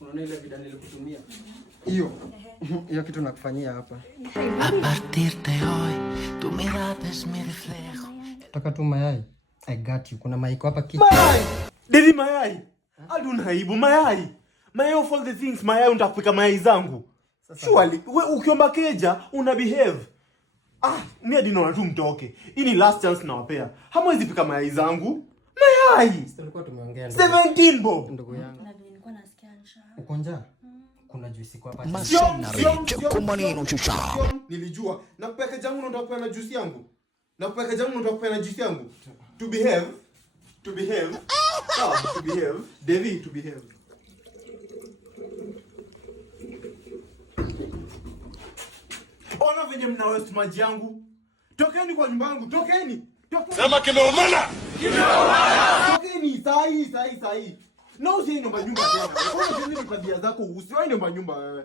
Unaona ile video nilikutumia? Hiyo. Hiyo kitu nakufanyia hapa. A partir de hoy, tu mirada es mi reflejo. Taka tu mayai. I got you. Kuna maiko hapa kitu. Mayai! Dedi mayai! Aduna haibu mayai! Mayai of all the things, mayai unataka mayai zangu. Surely, we ukiomba keja, una behave. Mimi hadi naona tu mtoke. Hii ni last chance nawapea. Hamwezi pika mayai zangu. Mayai! Tulikuwa tumeongea ndugu. 17 bob. Ndugu yangu. Na nilikuwa nasikia njaa. Uko njaa? Kuna juice iko hapa. Nilijua. Nakupea keja yangu unataka kupeana juice yangu. Nakupea keja yangu unataka kupeana juice yangu. To behave. To behave. To behave. Devi, to behave. Ona venye mna waste maji yangu. Tokeni kwa nyumba yangu, tokeni. Sema kimeumana. Tokeni sahi. Na usiende nyumba tena. Kwa nini tabia zako usiwaende nyumba wewe?